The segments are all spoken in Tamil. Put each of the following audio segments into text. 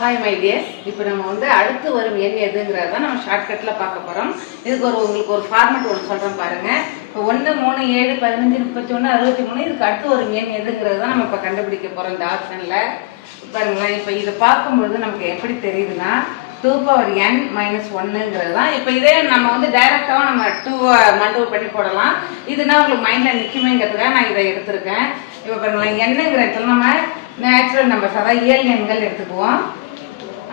ஹாய் மை டியர்ஸ், இப்போ நம்ம அடுத்து வரும் எண் எதுங்கிறத நம்ம ஷார்ட்கட்டில் பார்க்க போகிறோம். இதுக்கு உங்களுக்கு ஒரு ஃபார்மெட் ஒன்று சொல்கிறேன் பாருங்கள். இப்போ 1, 3, 7, 15, 31, 63 இதுக்கு அடுத்து வரும் எண் எதுங்கிறது தான் நம்ம இப்போ கண்டுபிடிக்க போகிறோம் இந்த ஆப்ஷனில். பாருங்களேன், இப்போ இதை பார்க்கும்பொழுது நமக்கு எப்படி தெரியுதுன்னா 2n - 1ங்கிறது தான். இப்போ இதே நம்ம டைரெக்டாகவும் நம்ம 2 மல்டிபிள் பண்ணி போடலாம். இதுனா உங்களுக்கு மைண்டில் நிற்குமேங்கிறதுக்காக நான் இதை எடுத்திருக்கேன். இப்போ பாருங்களேன், என்னங்கிற இடத்துல நம்ம நேச்சுரல் நம்பர்ஸ் அதாவது இயல் எண்கள் எடுத்துக்குவோம்.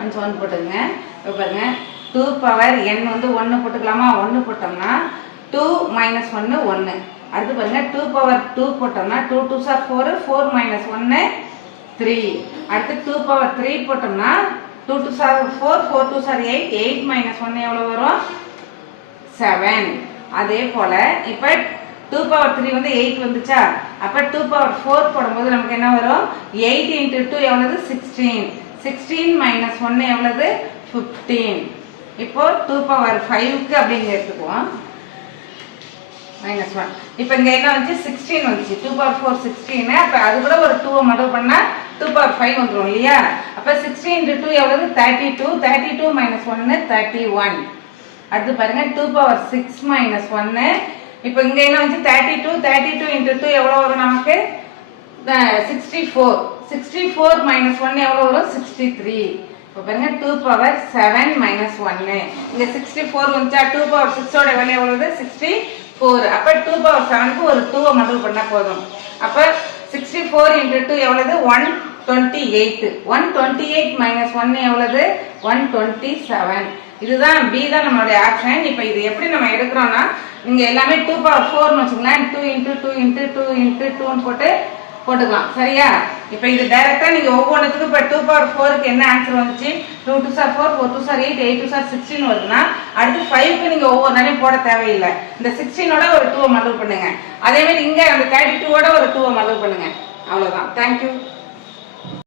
அண்ட் ஒன் போட்டுங்க. இப்போ பாருங்க 2n 1 போட்டுக்கலாமா? 1 போட்டோம்னா 2 - 1 1. அடுத்து பாருங்க 2 போட்டோம்னா 2 2s are 4 4 - 1 3. அடுத்து 2 போட்டோம்னா 2 2s are 4 4 2s are 8 8 - 1 எவ்வளவு வரும்? 7. அதே போல இப்போ 2 8 வந்துச்சா? அப்ப 2 போடும்போது நமக்கு என்ன வரும்? 8 × 2 எவ்வளவு? 16. 16 - 1 எவ்வளவு? 15. இப்போ 2 அப்படிங்க எடுத்துக்குவோம். -1. இப்போ இங்க என்ன வந்து 16 வந்துச்சு. 2 16. அப்ப அது கூட ஒரு 2 மல்டிபிள் பண்ணா 2 வந்துரும் இல்லையா? அப்ப 16 × 2 எவ்வளவு? 32. 32 - 1 31. அடுத்து பாருங்க 2 6 - 1. இப்போ இங்க என்ன வந்து 32 32 × 2 எவ்வளவு வரும் நமக்கு? 64. 64 - 1 எவ்வளவு வரும்? 63. இப்போ பாருங்க 2 7 - 1. இங்க 64 வந்துச்சா? 2 ஓட வேல்யூ எவ்வளவு? 64. அப்ப 2 ஒரு 2 மல்டிபிள் பண்ணா போதும். அப்ப 64 × 2 எவ்வளவு? 128. 128 - 1 எவ்வளவு? 127. இதுதான் B தான் நம்மளுடைய ஆப்ஷன். இப்போ இது எப்படி நம்ம எடுக்கிறோம்னா, நீங்க எல்லாமே 2 வச்சுக்கலாம். 2 × 2 × 2 × 2 போட்டுக்கலாம். சரியா? இப்போ இது டைரக்டா நீங்க ஒவ்வொன்றுத்துக்கும் இப்போ 2 என்ன ஆன்சர் வந்துச்சு? 2 2s are 4 4 2s are 8 8 2s are 16 வருதுன்னா அடுத்து 5க்கு நீங்க ஒவ்வொரு நாளையும் போட தேவையில்லை. இந்த 16ஓட ஒரு 2 மல்டிபிள் பண்ணுங்க. அதே மாதிரி இங்க அந்த 32ஓட ஒரு 2 மல்டிபிள் பண்ணுங்க. அவ்வளவுதான். தேங்க்யூ.